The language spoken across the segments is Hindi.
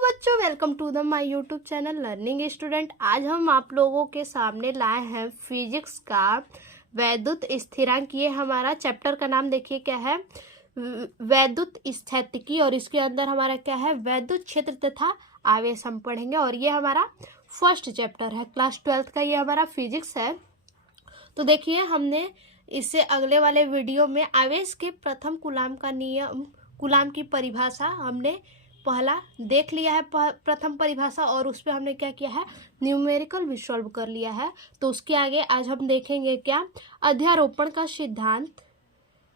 बच्चों, welcome to the my YouTube channel learning student. आज हम आप लोगों के सामने लाए हैं फिजिक्स का वैद्युत स्थिरांक। ये हमारा चैप्टर का नाम देखिए क्या है, वैद्युत स्थैतिकी। और इसके अंदर हमारा क्या है, वैद्युत क्षेत्र तथा आवेश हम पढ़ेंगे। और ये हमारा फर्स्ट चैप्टर है, क्लास 12th का ये हमारा फिजिक्स है। तो देखिए, हमने इससे अगले वाले वीडियो में आवेश के प्रथम कूलाम का नियम, कूलाम की परिभाषा हमने पहला देख लिया है, प्रथम परिभाषा। और उस पर हमने क्या किया है, न्यूमेरिकल भी सॉल्व कर लिया है। तो उसके आगे आज हम देखेंगे क्या, अध्यारोपण का सिद्धांत,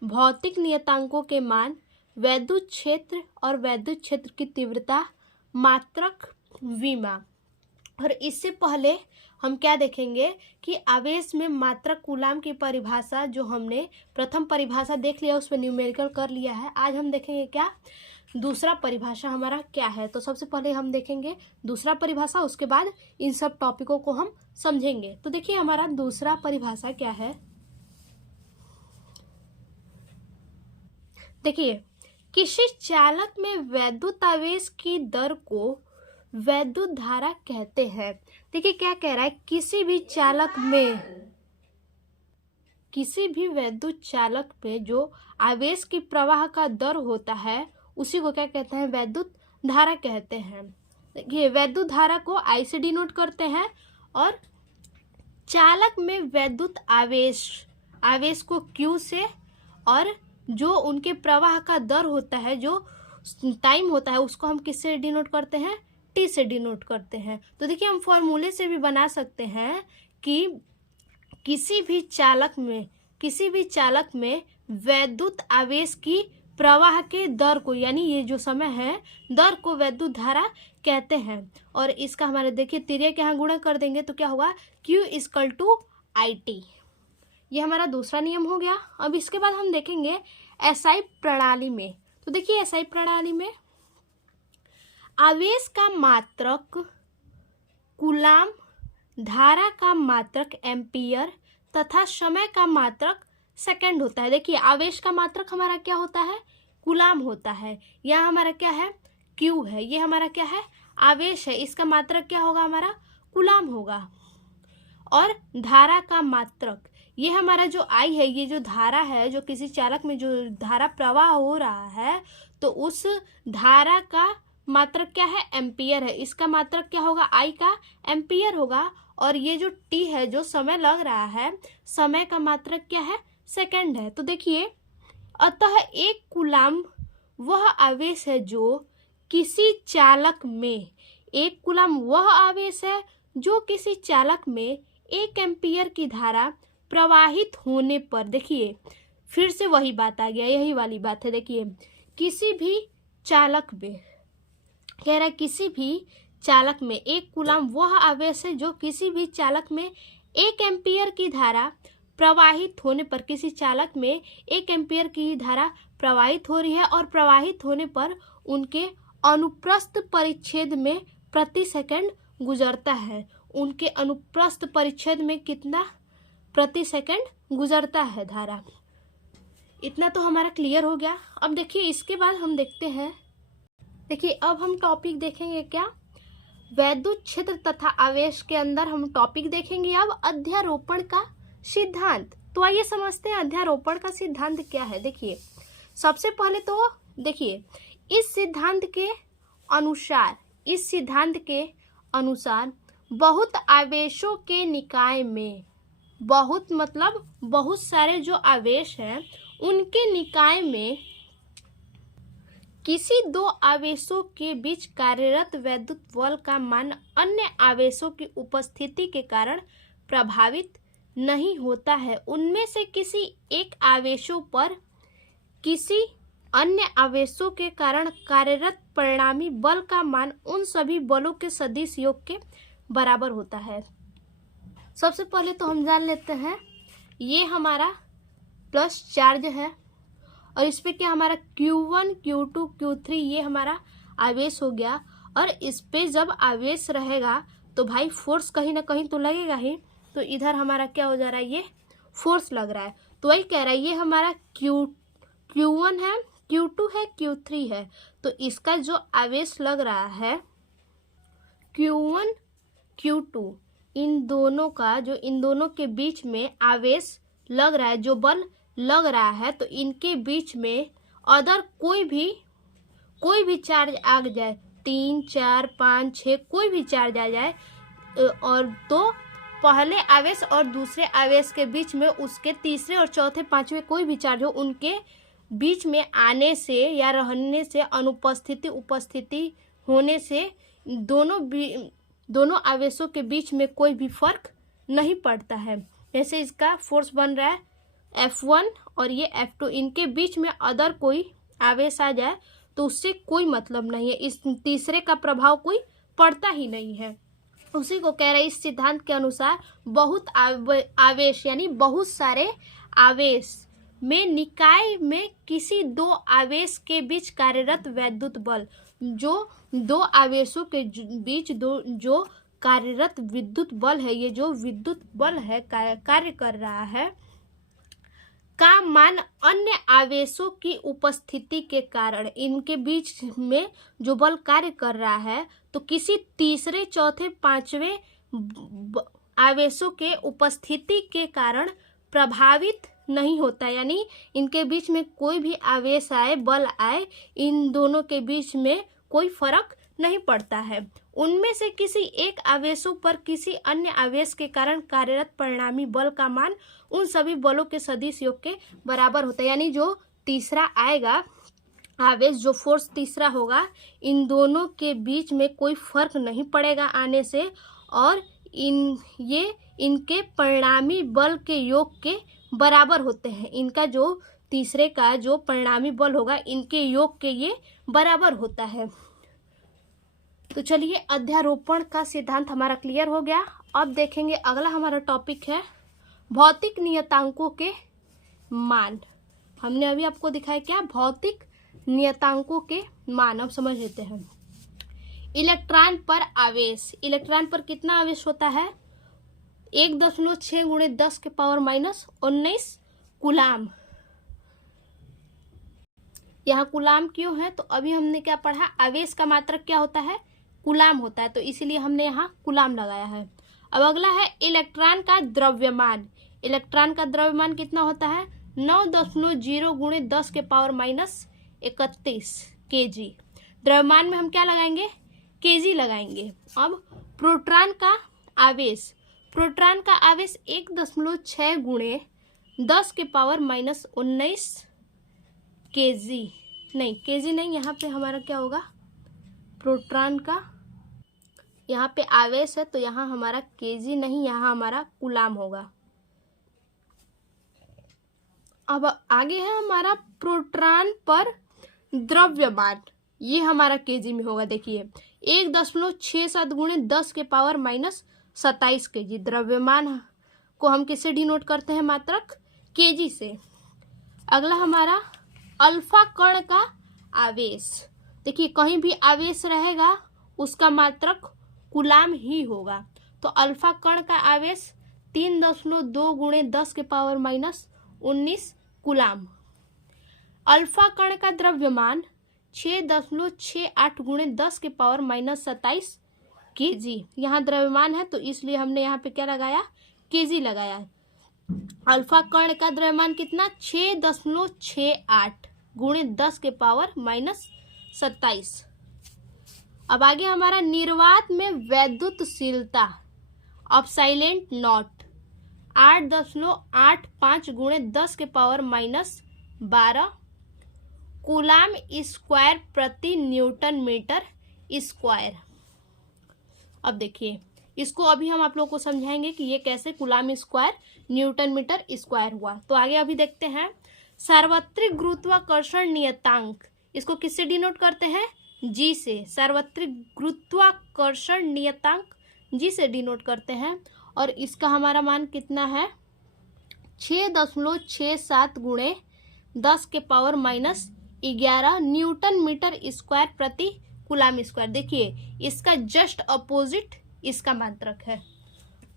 भौतिक नियतांकों के मान, वैद्युत क्षेत्र और वैद्युत क्षेत्र की तीव्रता, मात्रक विमा। और इससे पहले हम क्या देखेंगे कि आवेश में मात्रक कूलाम की परिभाषा, जो हमने प्रथम परिभाषा देख लिया, उसमें न्यूमेरिकल कर लिया है। आज हम देखेंगे क्या, दूसरा परिभाषा हमारा क्या है। तो सबसे पहले हम देखेंगे दूसरा परिभाषा, उसके बाद इन सब टॉपिकों को हम समझेंगे। तो देखिए, हमारा दूसरा परिभाषा क्या है। देखिए, किसी चालक में वैद्युत आवेश की दर को वैद्युत धारा कहते हैं। देखिए क्या कह रहा है, किसी भी वैद्युत चालक में जो आवेश की प्रवाह का दर होता है, उसी को क्या कहते हैं, वैद्युत धारा कहते हैं। देखिए, वैद्युत धारा को I से डिनोट करते हैं। और चालक में वैद्युत आवेश को Q से, और जो उनके प्रवाह का दर होता है, जो टाइम होता है, उसको हम किससे डिनोट करते हैं, T से डिनोट करते हैं। तो देखिए, हम फॉर्मूले से भी बना सकते हैं कि किसी भी चालक में वैद्युत आवेश की प्रवाह के दर को, यानी ये जो समय है, दर को वैद्युत धारा कहते हैं। और इसका हमारे देखिए तिर्यक के यहाँ गुणा कर देंगे तो क्या होगा, Q = IT। ये हमारा दूसरा नियम हो गया। अब इसके बाद हम देखेंगे SI प्रणाली में। तो देखिए, SI प्रणाली में आवेश का मात्रक कूलाम, धारा का मात्रक एम्पियर तथा समय का मात्रक सेकंड होता है। देखिए, आवेश का मात्रक हमारा क्या होता है, कूलाम होता है। यहाँ हमारा क्या है, Q है। ये हमारा क्या है, आवेश है। इसका मात्रक क्या होगा, हमारा कूलाम होगा। और धारा का मात्रक, ये हमारा जो I है, ये जो धारा है, जो किसी चालक में जो धारा प्रवाह हो रहा है, तो उस धारा का मात्रक क्या है, एम्पियर है। इसका मात्रक क्या होगा, I का एम्पियर होगा। और ये जो T है, जो समय लग रहा है, समय का मात्रक क्या है, सेकंड है। तो देखिए, अतः एक कूलाम वह आवेश है जो किसी चालक में, एक कूलाम वह आवेश है जो किसी चालक में 1 एम्पियर की धारा प्रवाहित होने पर, देखिए फिर से वही बात आ गया, यही वाली बात है। देखिए, किसी भी चालक में कह रहा है, किसी भी चालक में एक कूलाम वह आवेश है जो किसी भी चालक में 1 एम्पियर की धारा प्रवाहित होने पर, किसी चालक में 1 एम्पियर की धारा प्रवाहित हो रही है, और प्रवाहित होने पर उनके अनुप्रस्थ परिच्छेद में प्रति सेकंड गुजरता है। उनके अनुप्रस्थ परिच्छेद में कितना प्रति सेकंड गुजरता है धारा। इतना तो हमारा क्लियर हो गया। अब देखिए, इसके बाद हम देखते हैं, देखिए अब हम टॉपिक देखेंगे क्या, वैद्युत क्षेत्र तथा आवेश के अंदर हम टॉपिक देखेंगे अब अध्यारोपण का सिद्धांत। तो आइए समझते हैं अध्यारोपण का सिद्धांत क्या है। देखिए, सबसे पहले तो देखिए, इस सिद्धांत के अनुसार बहुत आवेशों के निकाय में, बहुत मतलब बहुत सारे जो आवेश हैं, उनके निकाय में किसी 2 आवेशों के बीच कार्यरत वैद्युत बल का मान अन्य आवेशों की उपस्थिति के कारण प्रभावित नहीं होता है। उनमें से किसी एक आवेशों पर किसी अन्य आवेशों के कारण कार्यरत परिणामी बल का मान उन सभी बलों के सदिश योग के बराबर होता है। सबसे पहले तो हम जान लेते हैं, ये हमारा प्लस चार्ज है, और इस पे क्या हमारा Q1, Q2, Q3 ये हमारा आवेश हो गया। और इस पे जब आवेश रहेगा तो भाई फोर्स कहीं ना कहीं तो लगेगा ही। तो इधर हमारा क्या हो जा रहा है, ये फोर्स लग रहा है। तो वही कह रहा है, ये हमारा Q1 है, Q2 है, Q3 है। तो इसका जो आवेश लग रहा है, Q1 Q2 इन दोनों के बीच में आवेश लग रहा है, जो बल लग रहा है, तो इनके बीच में अदर कोई भी चार्ज आ जाए, 3 4 5 6 कोई भी चार्ज आ जाए, और तो पहले आवेश और दूसरे आवेश के बीच में उसके तीसरे और चौथे पांचवें कोई भी चार्ज हो, उनके बीच में आने से या रहने से, अनुपस्थिति उपस्थिति होने से दोनों आवेशों के बीच में कोई भी फर्क नहीं पड़ता है। जैसे इसका फोर्स बन रहा है F1 और ये F2, इनके बीच में अदर कोई आवेश आ जाए तो उससे कोई मतलब नहीं है, इस तीसरे का प्रभाव कोई पड़ता ही नहीं है। उसी को कह रहे हैं, इस सिद्धांत के अनुसार बहुत आवेश यानी बहुत सारे आवेश में निकाय में किसी दो आवेश के बीच कार्यरत वैद्युत बल, जो दो आवेशों के बीच जो कार्यरत विद्युत बल है, ये जो विद्युत बल है कार्य कर रहा है, का मान अन्य आवेशों की उपस्थिति के कारण, इनके बीच में जो बल कार्य कर रहा है, तो किसी तीसरे चौथे पांचवें आवेशों के उपस्थिति के कारण प्रभावित नहीं होता। यानी इनके बीच में कोई भी आवेश आए, बल आए, इन दोनों के बीच में कोई फर्क नहीं पड़ता है। उनमें से किसी एक आवेशों पर किसी अन्य आवेश के कारण कार्यरत परिणामी बल का मान उन सभी बलों के सदिश योग के बराबर होता है। यानी जो तीसरा आएगा आवेश, जो फोर्स तीसरा होगा, इन दोनों के बीच में कोई फर्क नहीं पड़ेगा आने से, और इनके परिणामी बल के योग के बराबर होते हैं। इनका जो तीसरे का जो परिणामी बल होगा, इनके योग के ये बराबर होता है। तो चलिए, अध्यारोपण का सिद्धांत हमारा क्लियर हो गया। अब देखेंगे अगला हमारा टॉपिक है भौतिक नियतांकों के मान। हमने अभी आपको दिखाया क्या, भौतिक नियतांकों के मान। अब समझ लेते हैं। इलेक्ट्रॉन पर आवेश, इलेक्ट्रॉन पर कितना आवेश होता है, 1.6 × 10⁻⁻19 कूलाम। यहाँ कूलाम क्यों है, तो अभी हमने क्या पढ़ा, आवेश का मात्रक क्या होता है, कूलाम होता है, तो इसीलिए हमने यहाँ कूलाम लगाया है। अब अगला है इलेक्ट्रॉन का द्रव्यमान। इलेक्ट्रॉन का द्रव्यमान कितना होता है, 9.0 × 10⁻31 kg। द्रव्यमान में हम क्या लगाएंगे, kg लगाएंगे। अब प्रोटॉन का आवेश, प्रोटॉन का आवेश 1.6 × 10⁻⁻19 kg, नहीं kg नहीं, यहाँ पे हमारा क्या होगा, प्रोटॉन का यहाँ पे आवेश है, तो यहाँ हमारा kg नहीं, यहाँ हमारा कूलाम होगा। अब आगे है हमारा प्रोटॉन पर द्रव्यमान, ये हमारा kg में होगा। देखिए 1.67 × 10⁻⁻27 kg। द्रव्यमान को हम किससे डिनोट करते हैं, मात्रक kg से। अगला हमारा अल्फा कण का आवेश। देखिए कहीं भी आवेश रहेगा उसका मात्रक कूलाम ही होगा, तो अल्फा कण का आवेश 3.2 × 10⁻⁻19 कूलाम। अल्फा कण का द्रव्यमान 6.68 × 10⁻⁻27 kg। यहाँ द्रव्यमान है तो इसलिए हमने यहाँ पे क्या लगाया, kg लगाया। अल्फा कण का द्रव्यमान कितना, 6.68 × 10⁻⁻27। अब आगे हमारा निर्वात में वैद्युतशीलता अपसाइलेंट नॉट 8.85 × 10⁻⁻12 कूलाम स्क्वायर प्रति न्यूटन मीटर स्क्वायर। अब देखिए इसको अभी हम आप लोग को समझाएंगे कि ये कैसे coulomb square newton metre square हुआ। तो आगे अभी देखते हैं सार्वत्रिक गुरुत्वाकर्षण नियतांक, इसको किससे डिनोट करते हैं, जी से। सार्वत्रिक गुरुत्वाकर्षण नियतांक जी से डिनोट करते हैं, और इसका हमारा मान कितना है, 6.67 × 10⁻⁻11 न्यूटन मीटर स्क्वायर प्रति कूलाम स्क्वायर। देखिए इसका जस्ट अपोजिट इसका मात्रक है।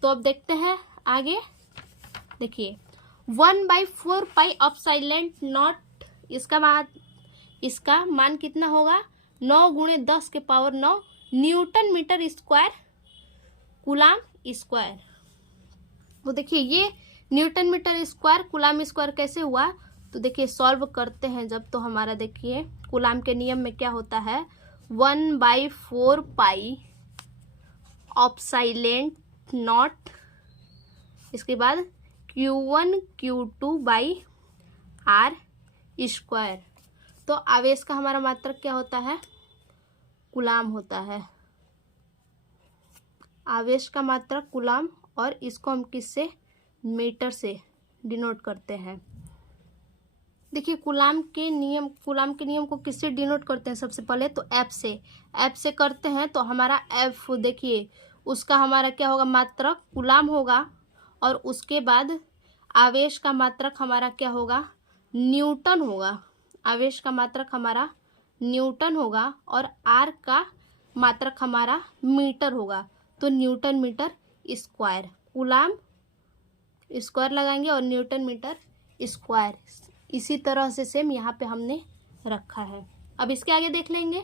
तो अब देखते हैं आगे। देखिए 1/4 पाई अपसाइलेंट नॉट, इसका मान कितना होगा, 9 × 10⁻9 newton metre square coulomb square. तो देखिए ये newton metre square coulomb square कैसे हुआ, तो देखिए सॉल्व करते हैं जब, तो हमारा देखिए कूलाम के नियम में क्या होता है, 1/4 पाई ऑप्साइलेंट नॉट, इसके बाद Q1 Q2 by are square. तो आवेश का हमारा मात्रक क्या होता है, कूलाम होता है, आवेश का मात्रक कूलाम, और इसको हम किससे, मीटर से डिनोट करते हैं। देखिए कूलाम के नियम को किससे डिनोट करते हैं, सबसे पहले तो एफ से करते हैं। तो हमारा एफ देखिए उसका हमारा क्या होगा, मात्रक कूलाम होगा, और उसके बाद आवेश का मात्रक हमारा क्या होगा, न्यूटन होगा, आवेश का मात्रक हमारा न्यूटन होगा, और आर का मात्रक हमारा मीटर होगा। तो newton metre square, coulomb square लगाएंगे और न्यूटन मीटर स्क्वायर, इसी तरह से सेम यहाँ पे हमने रखा है। अब इसके आगे देख लेंगे।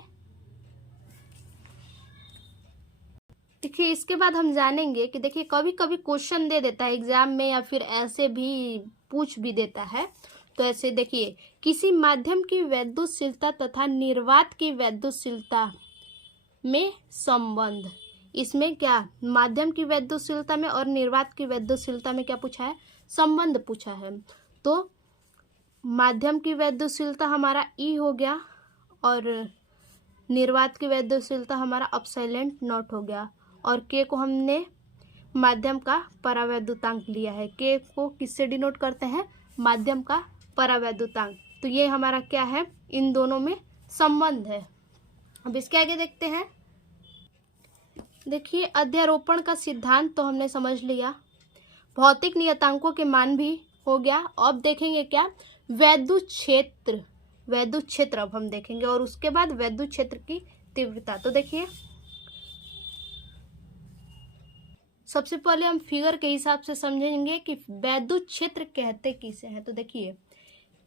देखिए इसके बाद हम जानेंगे कि देखिए कभी कभी क्वेश्चन दे देता है एग्जाम में, या फिर ऐसे भी पूछ भी देता है। तो ऐसे देखिए, किसी माध्यम की वैद्युतशीलता तथा निर्वात की वैद्युतशीलता में संबंध, इसमें क्या, माध्यम की वैद्युतशीलता में और निर्वात की वैद्युतशीलता में क्या पूछा है, संबंध पूछा है। तो माध्यम की वैद्युतशीलता हमारा ई हो गया, और निर्वात की वैद्युतशीलता हमारा अपसाइलेंट नॉट हो गया, और के को हमने माध्यम का परावैद्युतांक लिया है। के को किससे डिनोट करते हैं, माध्यम का परावैद्युतांक। तो ये हमारा क्या है, इन दोनों में संबंध है। अब इसके आगे देखते हैं। देखिए अध्यारोपण का सिद्धांत तो हमने समझ लिया, भौतिक नियतांकों के मान भी हो गया। अब देखेंगे क्या, वैद्युत क्षेत्र अब हम देखेंगे, और उसके बाद वैद्युत क्षेत्र की तीव्रता। तो देखिए सबसे पहले हम फिगर के हिसाब से समझेंगे कि वैद्युत क्षेत्र कहते किसे हैं। तो देखिए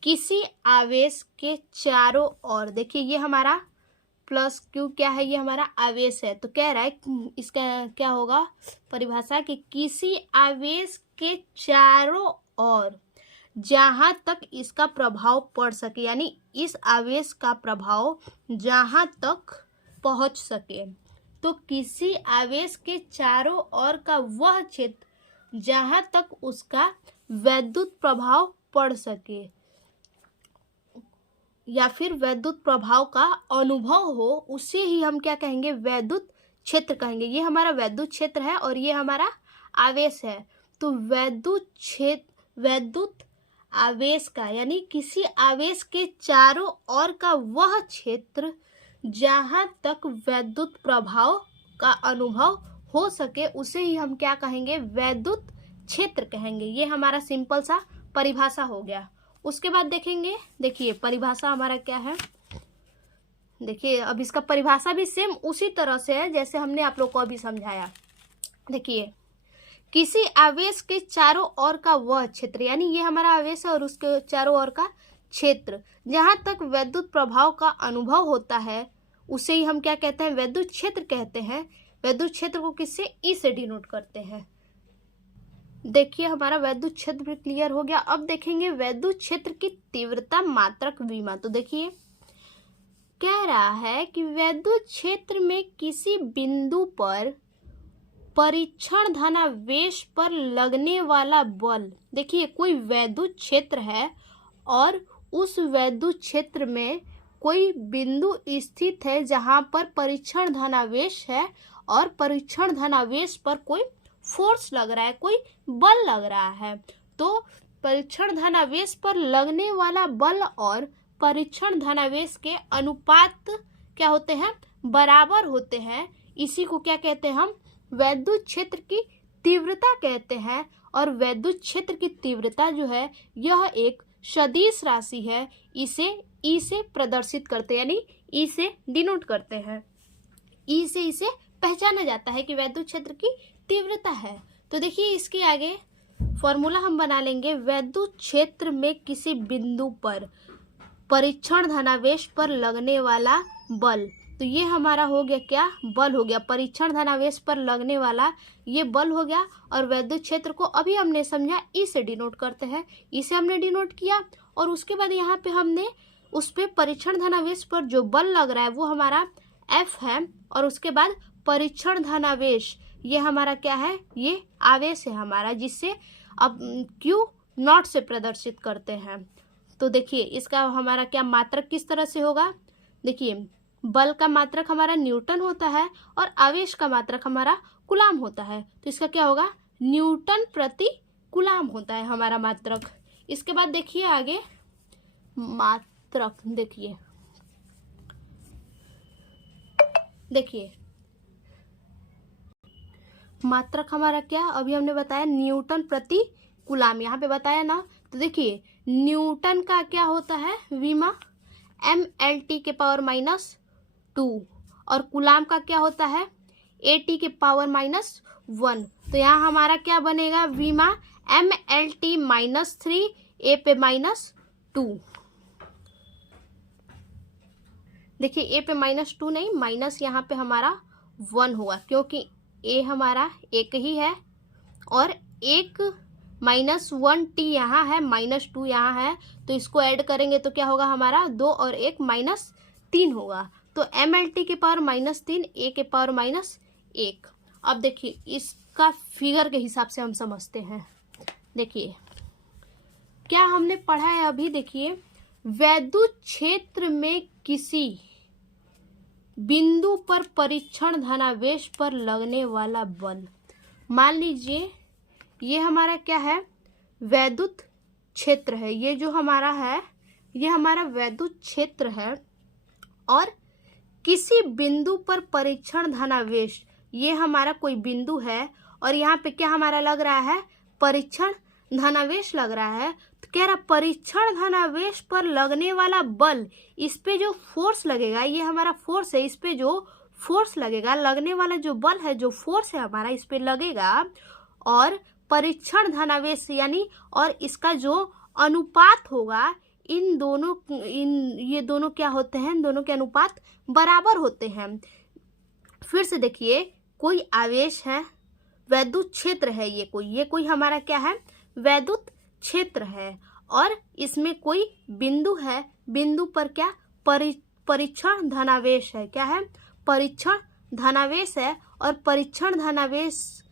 किसी आवेश के चारों ओर, देखिए ये हमारा प्लस क्यू क्या है, ये हमारा आवेश है। तो कह रहा है इसका क्या होगा परिभाषा, कि किसी आवेश के चारों ओर जहां तक इसका प्रभाव पड़ सके, यानी इस आवेश का प्रभाव जहां तक पहुंच सके। तो किसी आवेश के चारों ओर का वह क्षेत्र जहां तक उसका वैद्युत प्रभाव पड़ सके, या फिर वैद्युत प्रभाव का अनुभव हो, उसे ही हम क्या कहेंगे, वैद्युत क्षेत्र कहेंगे। ये हमारा वैद्युत क्षेत्र है और ये हमारा आवेश है। तो वैद्युत आवेश का, यानी किसी आवेश के चारों ओर का वह क्षेत्र जहां तक वैद्युत प्रभाव का अनुभव हो सके, उसे ही हम क्या कहेंगे, वैद्युत क्षेत्र कहेंगे। ये हमारा सिंपल सा परिभाषा हो गया। उसके बाद देखेंगे, देखिए परिभाषा हमारा क्या है। देखिए अब इसका परिभाषा भी सेम उसी तरह से है जैसे हमने आप लोग को अभी समझाया। देखिए किसी आवेश के चारों ओर का वह क्षेत्र, यानी ये हमारा आवेश है और उसके चारों ओर का क्षेत्र जहां तक वैद्युत प्रभाव का अनुभव होता है, उसे ही हम क्या कहते हैं, वैद्युत क्षेत्र कहते हैं। वैद्युत क्षेत्र को किससे, ई से डिनोट करते हैं। देखिए हमारा वैद्युत क्षेत्र भी क्लियर हो गया। अब देखेंगे वैद्युत क्षेत्र की तीव्रता मात्रक विमा। तो देखिए कह रहा है कि वैद्युत क्षेत्र में किसी बिंदु पर परीक्षण धनावेश पर लगने वाला बल, देखिए कोई वैद्युत क्षेत्र है और उस वैद्युत क्षेत्र में कोई बिंदु स्थित है जहां पर परीक्षण धनावेश है, और परीक्षण धनावेश पर कोई फोर्स लग रहा है, कोई बल लग रहा है। तो परीक्षण धनावेश पर लगने वाला बल और परीक्षण धनावेश के अनुपात क्या होते हैं, बराबर होते हैं। इसी को क्या कहते हैं हम, वैद्युत क्षेत्र की तीव्रता कहते हैं। और वैद्युत क्षेत्र की तीव्रता जो है यह एक सदिश राशि है, इसे ई से प्रदर्शित करते हैं, यानी ई से डिनोट करते हैं। ई से इसे पहचाना जाता है कि वैद्युत क्षेत्र की तीव्रता है। तो देखिए इसके आगे फॉर्मूला हम बना लेंगे। वैद्युत क्षेत्र में किसी बिंदु पर परीक्षण धनावेश पर लगने वाला बल, तो ये हमारा हो गया क्या, बल हो गया, परीक्षण धनावेश पर लगने वाला ये बल हो गया। और वैद्युत क्षेत्र को अभी हमने समझा ई से डिनोट करते हैं, ई से हमने डिनोट किया। और उसके बाद यहाँ पे हमने उस पे परीक्षण धनावेश पर जो बल लग रहा है वो हमारा F है। और उसके बाद परीक्षण धनावेश ये हमारा क्या है, ये आवेश है हमारा, जिससे अब Q नॉट से प्रदर्शित करते हैं। तो देखिए इसका हमारा क्या मात्रक किस तरह से होगा, देखिए बल का मात्रक हमारा न्यूटन होता है और आवेश का मात्रक हमारा कूलाम होता है। तो इसका क्या होगा, न्यूटन प्रति कूलाम होता है हमारा मात्रक। इसके बाद देखिए आगे मात्रक, देखिए मात्रक हमारा क्या, अभी हमने बताया न्यूटन प्रति कूलाम, यहाँ पे बताया ना। तो देखिए न्यूटन का क्या होता है, विमा mLt के पावर -2 और कूलाम का क्या होता है, at के पावर -1। तो यहाँ हमारा क्या बनेगा, विमा mLt -3 a पे -2। देखिए a पे -2 नहीं, माइनस यहाँ पे हमारा 1 होगा, क्योंकि a हमारा एक ही है और एक -1t यहाँ है, -2 यहाँ है। तो इसको ऐड करेंगे तो क्या होगा हमारा, 2 और 1 -3 होगा। तो mLt के पावर -3 a के पावर -1। अब देखिए इसका फिगर के हिसाब से हम समझते हैं। देखिए क्या हमने पढ़ा है अभी, देखिए वैद्युत क्षेत्र में किसी बिंदु पर परीक्षण धनावेश पर लगने वाला बल, मान लीजिए ये हमारा क्या है, वैद्युत क्षेत्र है, ये जो हमारा है ये हमारा वैद्युत क्षेत्र है। और किसी बिंदु पर परीक्षण धनावेश, ये हमारा कोई बिंदु है और यहाँ पे क्या हमारा लग रहा है, परीक्षण धनावेश लग रहा है। तो कह रहा परीक्षण धनावेश पर लगने वाला बल, इस पे जो फोर्स लगेगा, ये हमारा फोर्स है, इस पे जो फोर्स लगेगा, लगने वाला जो बल है, जो फोर्स है हमारा इस पे लगेगा। और परीक्षण धनावेश यानी और इसका जो अनुपात होगा, इन दोनों ये दोनों क्या होते हैं, दोनों के अनुपात बराबर होते हैं। फिर से देखिए कोई आवेश है, वैद्युत क्षेत्र है, ये कोई हमारा क्या है, वैद्युत क्षेत्र है। और इसमें कोई बिंदु है, बिंदु पर क्या परीक्षण धनावेश है, क्या है, परीक्षण धनावेश है। और परीक्षण धनावेश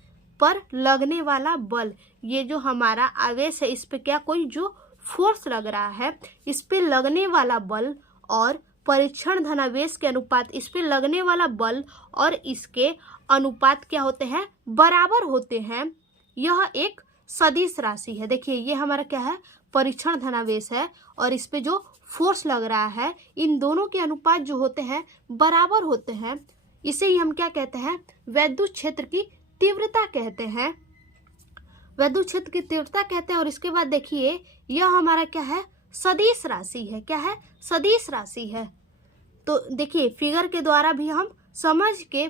पर लगने वाला बल, ये जो हमारा आवेश है इस पे क्या कोई जो फोर्स लग रहा है, इस पे लगने वाला बल और परीक्षण धनावेश के अनुपात, इस पे लगने वाला बल और इसके अनुपात क्या होते हैं, बराबर होते हैं। यह एक सदिश राशि है। देखिए ये हमारा क्या है, परीक्षण धनावेश है और इस पे जो फोर्स लग रहा है, इन दोनों के अनुपात जो होते हैं बराबर होते हैं। इसे ही हम क्या कहते हैं, वैद्युत क्षेत्र की तीव्रता कहते हैं, वैद्युत क्षेत्र की तीव्रता कहते हैं। और इसके बाद देखिए यह हमारा क्या है, सदिश राशि है, क्या है, सदिश राशि है। तो देखिए फिगर के द्वारा भी हम समझ के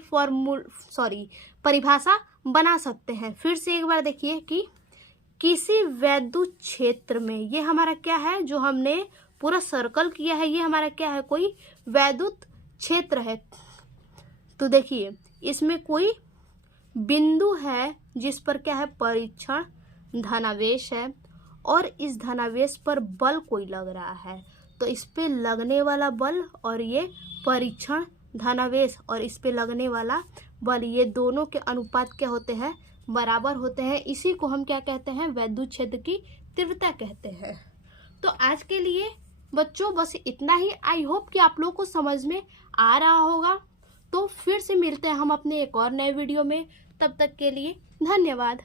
परिभाषा बना सकते हैं। फिर से एक बार देखिए कि किसी वैद्युत क्षेत्र में, ये हमारा क्या है, जो हमने पूरा सर्कल किया है, ये हमारा क्या है, कोई वैद्युत क्षेत्र है। तो देखिए इसमें कोई बिंदु है जिस पर क्या है, परीक्षण धनावेश है और इस धनावेश पर बल कोई लग रहा है। तो इस पे लगने वाला बल और ये परीक्षण धनावेश और इस पे लगने वाला बल, ये दोनों के अनुपात क्या होते हैं, बराबर होते हैं। इसी को हम क्या कहते हैं, वैद्युत क्षेत्र की तीव्रता कहते हैं। तो आज के लिए बच्चों बस इतना ही। आई होप कि आप लोग को समझ में आ रहा होगा। तो फिर से मिलते हैं हम अपने एक और नए वीडियो में। तब तक के लिए धन्यवाद।